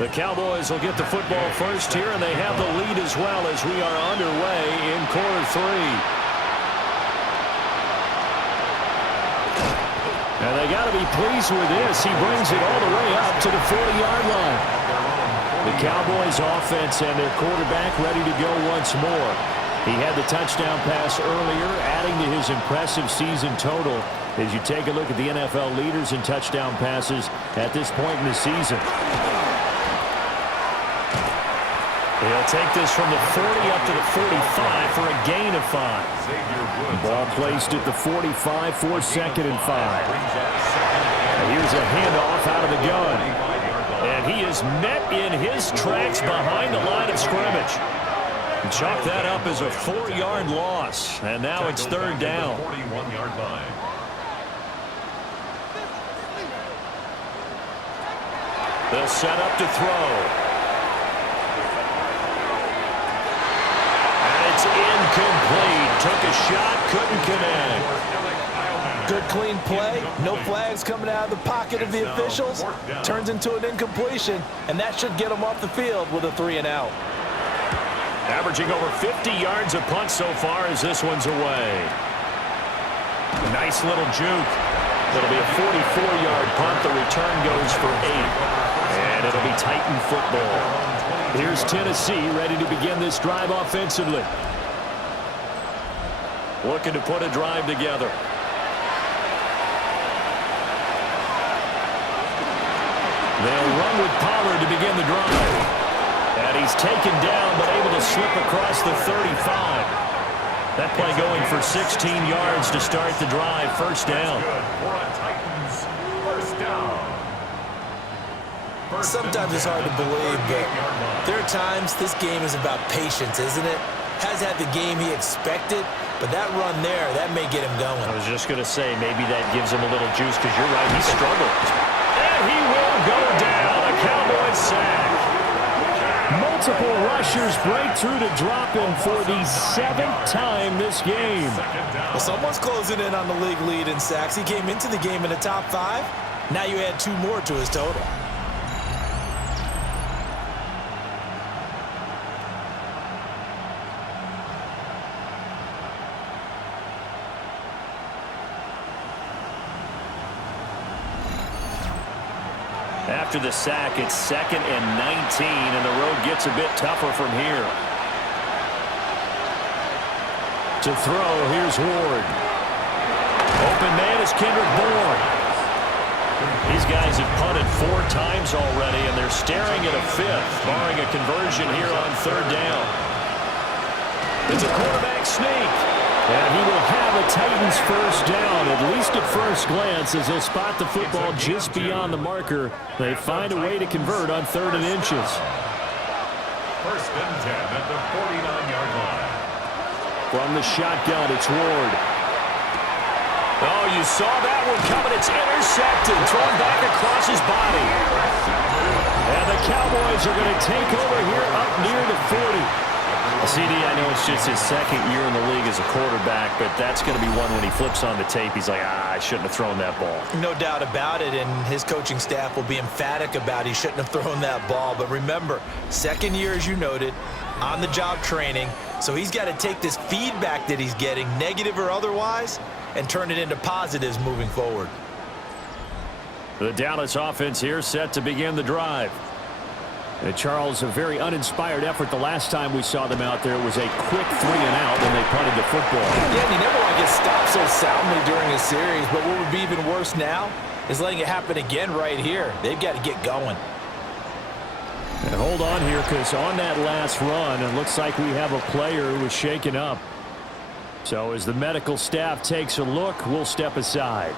The Cowboys will get the football first here, and they have the lead as well as we are underway in quarter three. And they got to be pleased with this. He brings it all the way up to the 40-yard line. The Cowboys offense and their quarterback ready to go once more. He had the touchdown pass earlier, adding to his impressive season total as you take a look at the NFL leaders in touchdown passes at this point in the season. He'll take this from the 40 up to the 45 for a gain of 5. Ball placed at the 45 for 2nd and 5. And here's a handoff out of the gun. And he is met in his tracks behind the line of scrimmage. Chalk that up as a 4-yard loss. And now it's 3rd down. They'll set up to throw. Incomplete. Took a shot, couldn't connect. Good clean play. No flags coming out of the pocket of the officials. Turns into an incompletion, and that should get them off the field with a 3-and-out. Averaging over 50 yards a punt so far as this one's away. Nice little juke. It'll be a 44-yard punt. The return goes for 8. And it'll be Titan football. Here's Tennessee ready to begin this drive offensively. Looking to put a drive together. They'll run with Pollard to begin the drive. And he's taken down but able to slip across the 35. That play going for 16 yards to start the drive. First down. Sometimes it's hard to believe, but there are times this game is about patience, isn't it? Has had the game he expected, but that run there, that may get him going. I was just going to say, maybe that gives him a little juice because you're right, he struggled. And he will go down. A Cowboys sack. Multiple rushers break through to drop him for the 7th time this game. Well, someone's closing in on the league lead in sacks. He came into the game in the top 5. Now you add 2 more to his total. After the sack, it's 2nd and 19, and the road gets a bit tougher from here. To throw, here's Ward. Open man is Kendrick Bourne. These guys have punted 4 times already, and they're staring at a 5th, barring a conversion here on 3rd down. It's a quarterback sneak. And he will have a Titans first down, at least at first glance, as they'll spot the football just beyond the marker. They find a way to convert on 3rd and inches. 1st and 10 at the 49-yard line. From the shotgun, it's Ward. Oh, you saw that one coming. It's intercepted, thrown back across his body. And the Cowboys are going to take over here up near the 40. CD, I know it's just his 2nd year in the league as a quarterback, but that's going to be one when he flips on the tape. He's like, I shouldn't have thrown that ball. No doubt about it, and his coaching staff will be emphatic about he shouldn't have thrown that ball. But remember, 2nd year, as you noted, on-the-job training, so he's got to take this feedback that he's getting, negative or otherwise, and turn it into positives moving forward. The Dallas offense here set to begin the drive. And Charles, a very uninspired effort the last time we saw them out there. It was a quick 3-and-out when they punted the football. Yeah, and he never like gets stopped so soundly during a series, but what would be even worse now is letting it happen again right here. They've got to get going. And hold on here, because on that last run, it looks like we have a player who was shaken up. So as the medical staff takes a look, we'll step aside.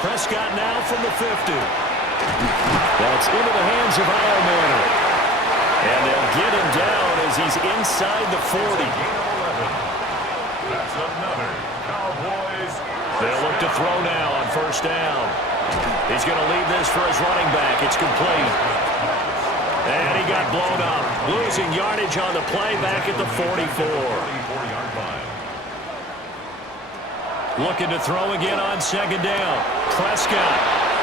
Prescott now from the 50. That's into the hands of Manor. And they'll get him down as he's inside the 40. That's another Cowboys. They'll look to throw now on 1st down. He's going to leave this for his running back. It's complete. And he got blown up. Losing yardage on the play back at the 44. Looking to throw again on second down. Prescott.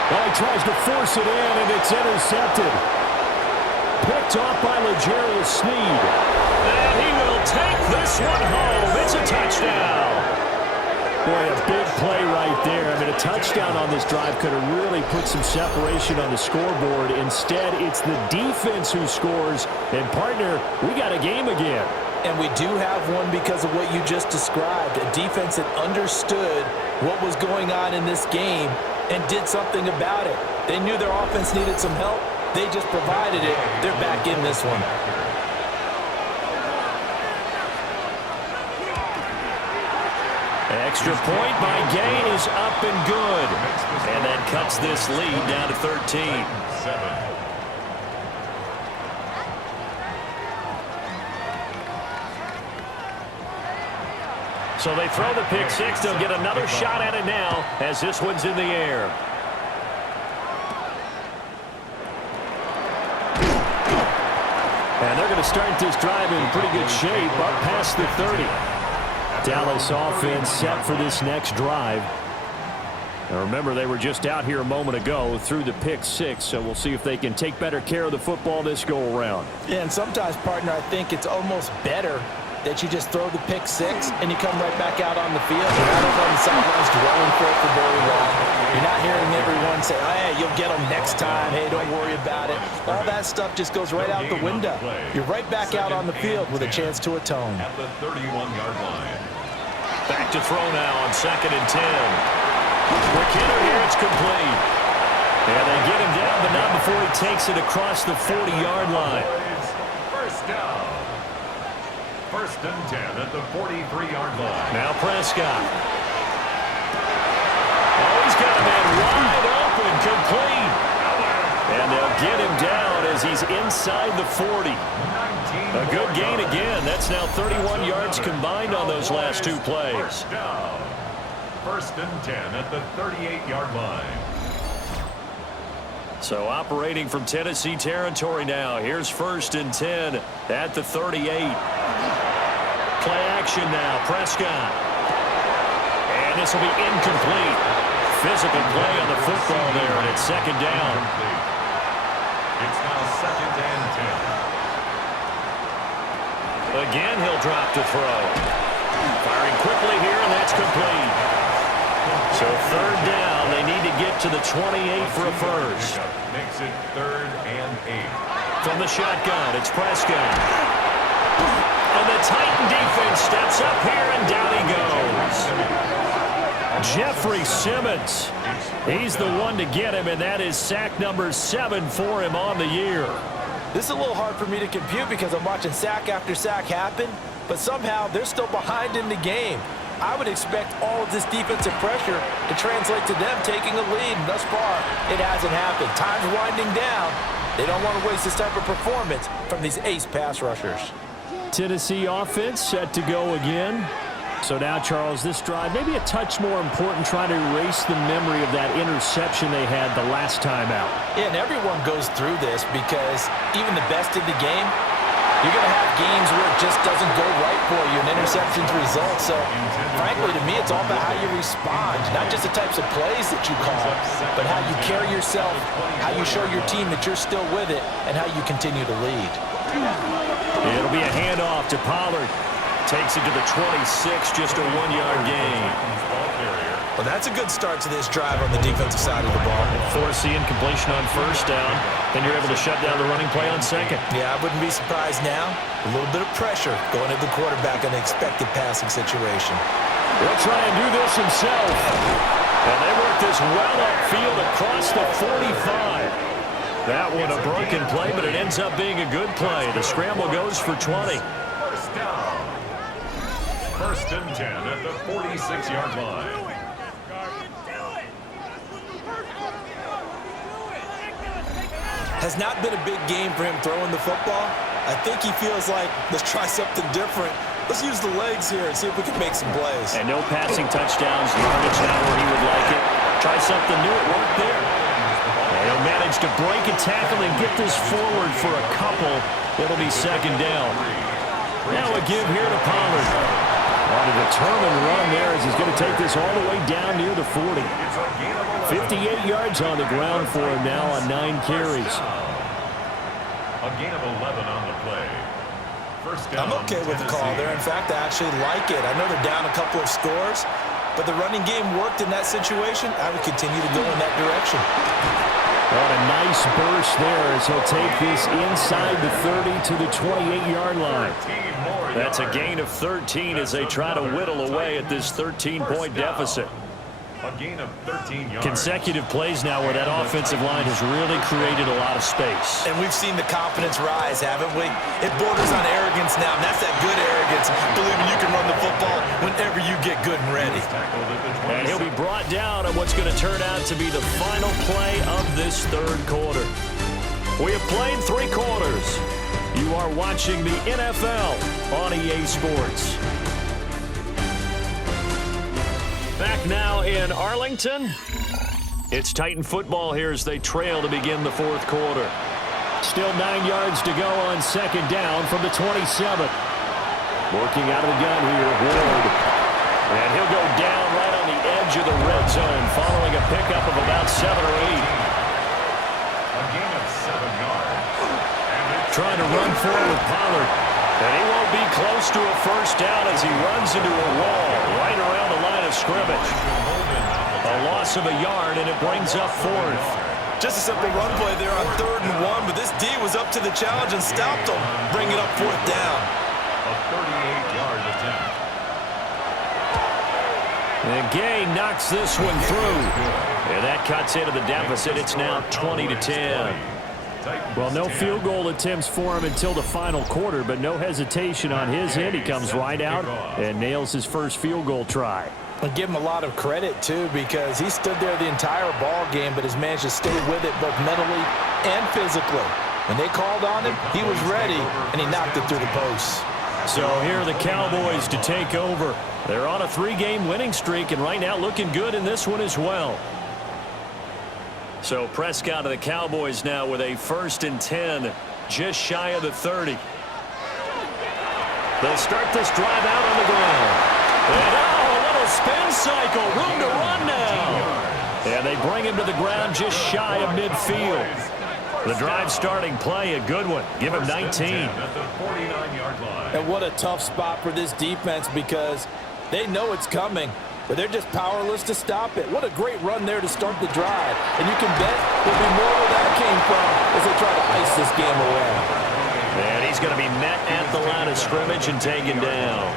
Well, he tries to force it in, and it's intercepted. Picked off by L'Jarius Sneed. And he will take this one home. It's a touchdown. Boy, a big play right there. I mean, a touchdown on this drive could have really put some separation on the scoreboard. Instead, it's the defense who scores. And, partner, we got a game again. And we do have one because of what you just described. A defense that understood what was going on in this game and did something about it. They knew their offense needed some help. They just provided it. They're back in this one. Extra point by Gay is up and good. And that cuts this lead down to 13. So they throw the pick six. They'll get another shot at it now as this one's in the air. And they're going to start this drive in pretty good shape up past the 30. Dallas offense set for this next drive. Now remember, they were just out here a moment ago through the pick six, so we'll see if they can take better care of the football this go-around. Yeah, and sometimes, partner, I think it's almost better that you just throw the pick six and you come right back out on the field. You're not over on the sidelines dwelling for it for very long. You're not hearing everyone say, oh, hey, you'll get them next time. Hey, don't worry about it. All that stuff just goes right out the window. You're right back out on the field with a chance to atone. At the 31-yard line. Back to throw now on 2nd and 10. McKinnon here, it's complete. And they get him down, but not before he takes it across the 40-yard line. First down. 1st and 10 at the 43-yard line. Now Prescott. Oh, he's got a man wide open, complete. And they'll get him down as he's inside the 40. A good gain again. That's now 31 yards combined on those last two plays. First down. 1st and 10 at the 38-yard line. So operating from Tennessee territory now. Here's 1st and 10 at the 38. Play action now. Prescott. And this will be incomplete. Physical play on the football there, and it's 2nd down. It's now 2nd and 10. Again, he'll drop to throw. Firing quickly here, and that's complete. So 3rd down. They need to get to the 28 for a first. Makes it 3rd and 8. From the shotgun, it's Prescott. And the Titan defense steps up here, and down he goes. Jeffrey Simmons. He's the one to get him, and that is sack number 7 for him on the year. This is a little hard for me to compute because I'm watching sack after sack happen, but somehow they're still behind in the game. I would expect all of this defensive pressure to translate to them taking a lead, and thus far, it hasn't happened. Time's winding down. They don't want to waste this type of performance from these ace pass rushers. Tennessee offense set to go again. So now, Charles, this drive maybe a touch more important, trying to erase the memory of that interception they had the last time out. Yeah, and everyone goes through this because even the best in the game, you're going to have games where it just doesn't go right for you, and interceptions result. So, frankly, to me, it's all about how you respond, not just the types of plays that you call, but how you carry yourself, how you show your team that you're still with it, and how you continue to lead. It'll be a handoff to Pollard. Takes it to the 26, just a 1-yard gain. Well, that's a good start to this drive on the defensive side of the ball. Force the incompletion on 1st down. Then you're able to shut down the running play on 2nd. Yeah, I wouldn't be surprised now. A little bit of pressure going at the quarterback in an expected passing situation. He'll try and do this himself. And they work this well upfield across the 45. That one a broken play, but it ends up being a good play. The scramble goes for 20. First down. 1st and 10 at the 46-yard line. Has not been a big game for him throwing the football. I think he feels like, let's try something different. Let's use the legs here and see if we can make some plays. And no passing touchdowns. Yardage not where he would like it. Try something new. It worked there. And he'll manage to break a tackle and get this forward for a couple. It'll be 2nd down. Now a give here to Pollard. Wanted to determined run there as he's going to take this all the way down near the 40. 58 yards on the ground for him now on 9 carries. A gain of 11 on the play. First down, I'm okay with the call there. In fact, I actually like it. I know they're down a couple of scores, but the running game worked in that situation. I would continue to go in that direction. What a nice burst there as he'll take this inside the 30 to the 28-yard line. That's a gain of 13 as they try to whittle away at this 13-point deficit. A gain of 13 yards. Consecutive plays now where that offensive line has really created a lot of space. And we've seen the confidence rise, haven't we? It borders on arrogance now, and that's that good arrogance, believing you can run the football whenever you get good and ready. And he'll be brought down on what's going to turn out to be the final play of this third quarter. We have played 3 quarters. You are watching the NFL on EA Sports. Back now in Arlington. It's Titan football here as they trail to begin the fourth quarter. Still 9 yards to go on second down from the 27. Working out of the gun here, Ward. And he'll go down right on the edge of the red zone following a pickup of about 7 or 8. A gain of 7 yards. Trying to run forward with Pollard. And he won't be close to a first down as he runs into a wall right around the line of scrimmage. A loss of a yard, and it brings up fourth. Just a simple run play there on 3rd and 1, but this D was up to the challenge and stopped him, bringing up 4th down. A 38-yard attempt. And Gay knocks this one through. And that cuts into the deficit. It's now 20-10. Well, no field goal attempts for him until the final quarter, but no hesitation on his end. He comes right out and nails his first field goal try. I give him a lot of credit, too, because he stood there the entire ball game, but has managed to stay with it both mentally and physically. When they called on him, he was ready, and he knocked it through the posts. So here are the Cowboys to take over. They're on a 3-game winning streak, and right now looking good in this one as well. So Prescott of the Cowboys now with a 1st and 10, just shy of the 30. They'll start this drive out on the ground. And a little spin cycle, room to run now. And they bring him to the ground just shy of midfield. The drive starting play, a good one. Give him 19. And what a tough spot for this defense because they know it's coming, but they're just powerless to stop it. What a great run there to start the drive. And you can bet there'll be more where that came from as they try to ice this game away. And he's going to be met at the line of scrimmage and taken down.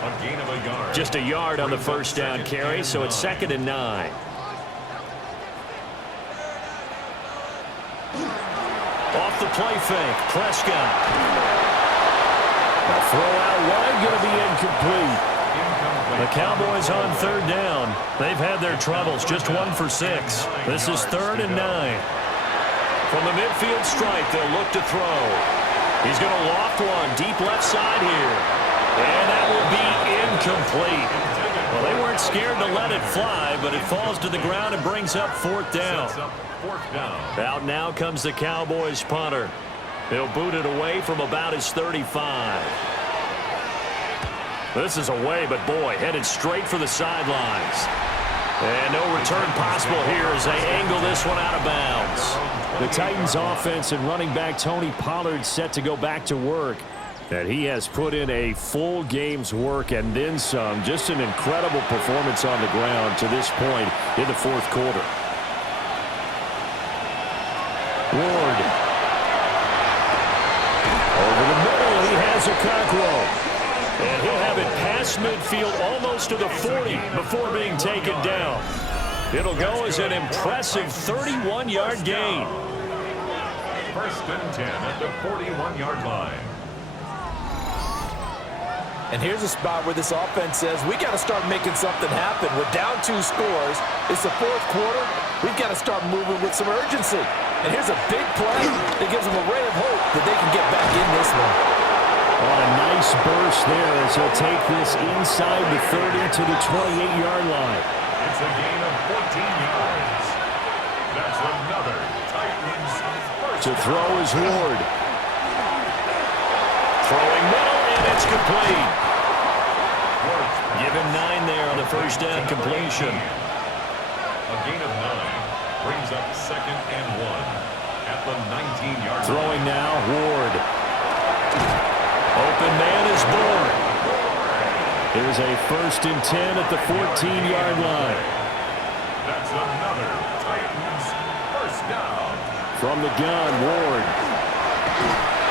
A gain of a yard. Just a yard on the first down carry, so it's 2nd and 9. Off the play fake, Prescott. A throw out wide, going to be incomplete. The Cowboys on 3rd down. They've had their troubles, just 1 for 6. This is 3rd and 9. From the midfield stripe, they'll look to throw. He's going to loft one deep left side here. And that will be incomplete. Well, they weren't scared to let it fly, but it falls to the ground and brings up 4th down. Out now comes the Cowboys punter. He'll boot it away from about his 35. This is away, but boy, headed straight for the sidelines. And no return possible here as they angle this one out of bounds. The Titans offense and running back Tony Pollard set to go back to work. And he has put in a full game's work and then some. Just an incredible performance on the ground to this point in the fourth quarter. Ward. Over the middle, he has a cock roll. And he'll have it past midfield almost to the 40 before being taken down. It'll go as an impressive 31-yard gain. 1st and 10 at the 41-yard line. And here's a spot where this offense says, we got to start making something happen. We're down 2 scores. It's the fourth quarter. We've got to start moving with some urgency. And here's a big play that gives them a ray of hope that they can get back in this one. On a nice burst there as he'll take this inside the 30 to the 28-yard line. It's a gain of 14 yards. That's another Titans first. To throw is Ward. Throwing middle, and it's complete. and 9 there on the first down completion. A gain of 9 brings up 2nd and 1 at the 19-yard line. Throwing now, Ward. Open man is born. Here's a 1st and 10 at the 14-yard line. That's another Titans first down. From the gun, Ward.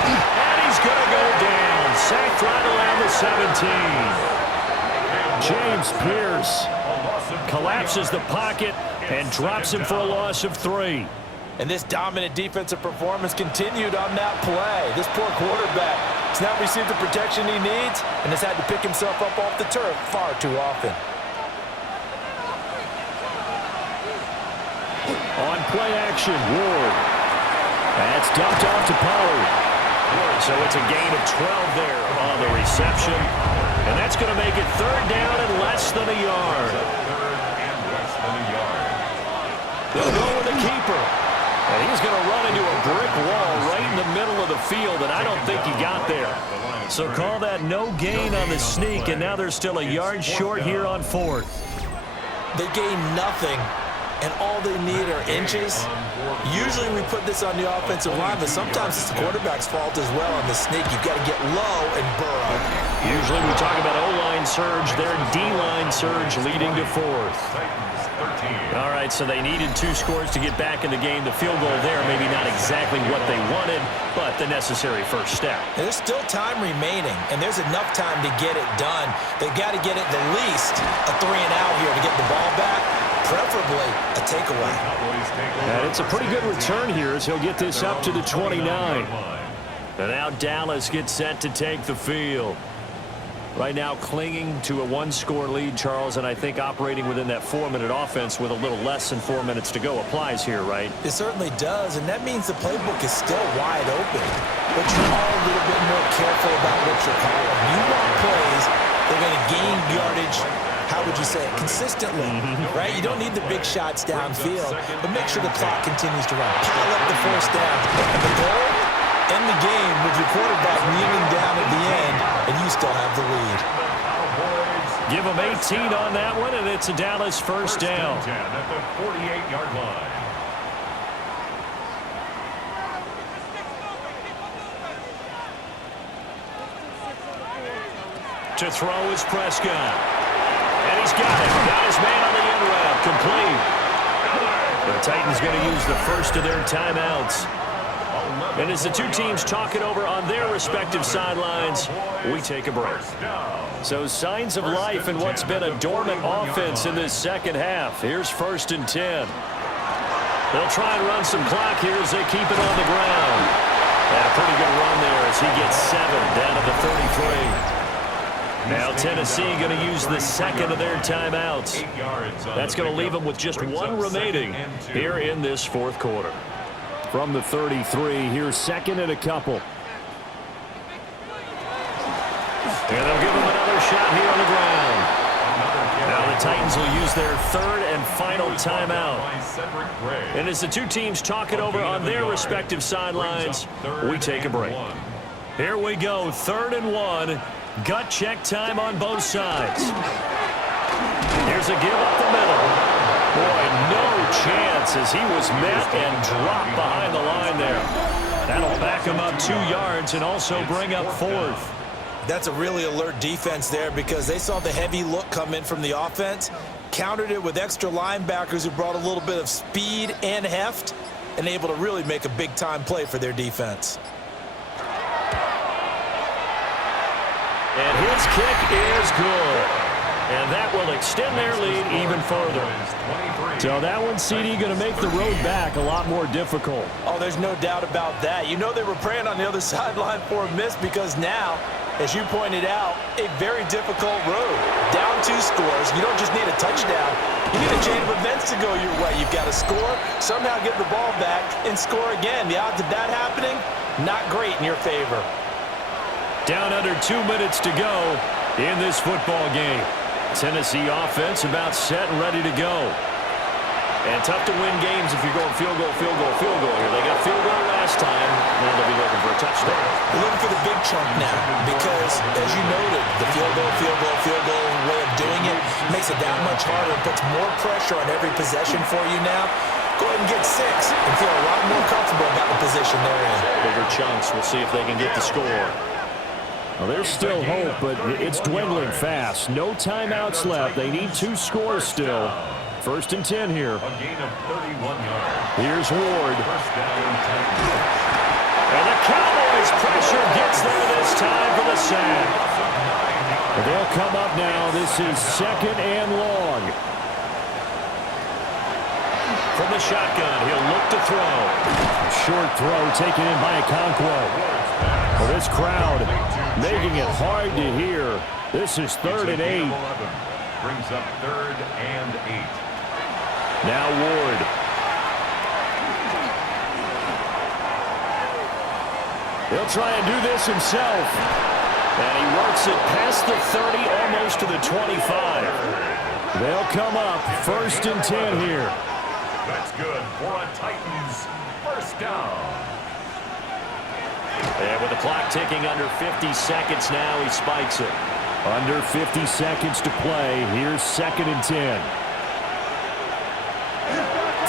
And he's going to go down. Sacked right around the 17. James Pierce Collapses the pocket and drops him for a loss of 3. And this dominant defensive performance continued on that play. This poor quarterback has not received the protection he needs and has had to pick himself up off the turf far too often. on play action, Ward. That's dumped off to Pollard. So it's a gain of 12 there on the reception. And that's going to make it 3rd down and less than a yard. They'll go with the keeper. And he's going to run into a brick wall right in the middle of the field, and I don't think he got there. So call that no gain on the sneak, and now they're still a yard short here on 4th. They gain nothing, and all they need are inches. Usually we put this on the offensive line, but sometimes it's the quarterback's fault as well on the sneak. You've got to get low and burrow. Usually we talk about O-line surge, their D-line surge leading to 4th. All right, so they needed 2 scores to get back in the game. The field goal there, maybe not exactly what they wanted, but the necessary first step. There's still time remaining, and there's enough time to get it done. They've got to get it the least a 3-and-out here to get the ball back, preferably a takeaway. And it's a pretty good return here as he'll get this up to the 29. And now Dallas gets set to take the field. Right now clinging to a 1-score lead, Charles, and I think operating within that 4-minute offense with a little less than 4 minutes to go applies here, right? It certainly does, and that means the playbook is still wide open. But you're all a little bit more careful about what you're calling. You want plays that are going to gain yardage, how would you say it, consistently, right? You don't need the big shots downfield, but make sure the clock continues to run. Pile up the first down. And the goal? End the game with your quarterback kneeling down at the end, and you still have the lead. Give them 18 on that one, and it's a Dallas first down. At the 48-yard line. To throw is Prescott. And he's got it. Got his man on the end route. Complete. The Titans going to use the first of their timeouts. And as the two teams talk it over on their respective sidelines, we take a break. So signs of life in what's been a dormant offense in this second half. Here's 1st and 10. They'll try and run some clock here as they keep it on the ground. And a pretty good run there as he gets 7 down to the 33. Now Tennessee going to use the second of their timeouts. That's going to leave them with just 1 remaining here in this 4th quarter. From the 33, here's 2nd and a couple. And they'll give him another shot here on the ground. Now the Titans will use their 3rd and final timeout. And as the two teams talk it over on their respective sidelines, we take a break. Here we go, 3rd and 1. Gut check time on both sides. Here's a give up the middle. Boy, no chance as he was met and dropped behind the line there. That'll back him up 2 yards and also bring up 4th. That's a really alert defense there because they saw the heavy look come in from the offense, countered it with extra linebackers who brought a little bit of speed and heft, and able to really make a big-time play for their defense. And his kick is good. And that will extend their lead even further. So that one, CD, going to make the road back a lot more difficult. Oh, there's no doubt about that. You know they were praying on the other sideline for a miss because now, as you pointed out, a very difficult road. Down 2 scores. You don't just need a touchdown. You need a chain of events to go your way. You've got to score, somehow get the ball back, and score again. The odds of that happening, not great in your favor. Down under 2 minutes to go in this football game. Tennessee offense about set and ready to go. And tough to win games if you're going field goal here. They got field goal last time. Now they'll be looking for a touchdown. They're looking for the big chunk now because, as you noted, the field goal way of doing makes it that much harder and puts more pressure on every possession for you now. Go ahead and get 6 and feel a lot more comfortable about the position they're in. Bigger chunks. We'll see if they can get the score. Well, there's still hope, but it's dwindling fast. No timeouts left. They need 2 scores still. 1st and 10 here. A gain of 31 yards. Here's Ward. First down, And the Cowboys pressure gets there this time for the sack. They'll come up now. This is 2nd and long. From the shotgun, he'll look to throw. Short throw taken in by Okonkwo. Well, this crowd making it hard to hear. This is 3rd and 8. Brings up 3rd and 8. Now Ward. He'll try and do this himself. And he works it past the 30, almost to the 25. They'll come up 1st and 10 here. That's good for a Titans first down. And with the clock ticking under 50 seconds now, he spikes it. Under 50 seconds to play. Here's 2nd and 10.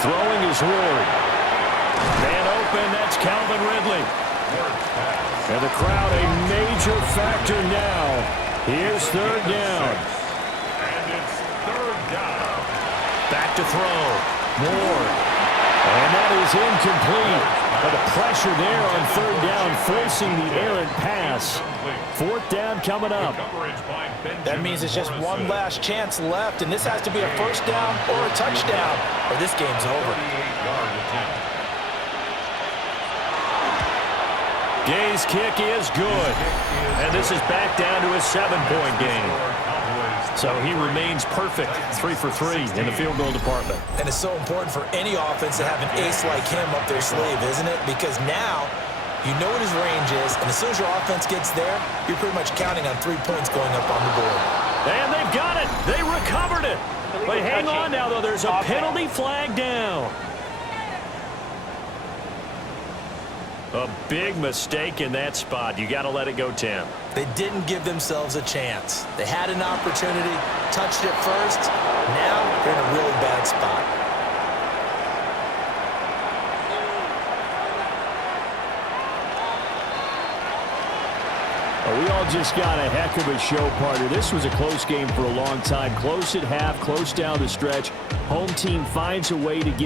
Throwing is Ward. Man open, that's Calvin Ridley. And the crowd a major factor now. Here's 3rd down. And it's 3rd down. Back to throw. Ward. And that is incomplete. But the pressure there on 3rd down, forcing the errant pass. 4th down coming up. That means it's just one last chance left, and this has to be a 1st down or a touchdown, or this game's over. 38-yard attempt. Gay's kick is good. And this is back down to a 7-point game. So he remains perfect, 3 for 3 in the field goal department. And it's so important for any offense to have an ace like him up their sleeve, isn't it? Because now you know what his range is, and as soon as your offense gets there, you're pretty much counting on 3 points going up on the board. And they've got it. They recovered it. But hang on now, though. There's a penalty flag down. A big mistake in that spot. You got to let it go 10. They didn't give themselves a chance. They had an opportunity, touched it first. Now they're in a really bad spot. Well, we all just got a heck of a show, partner. This was a close game for a long time. Close at half, close down the stretch. Home team finds a way to get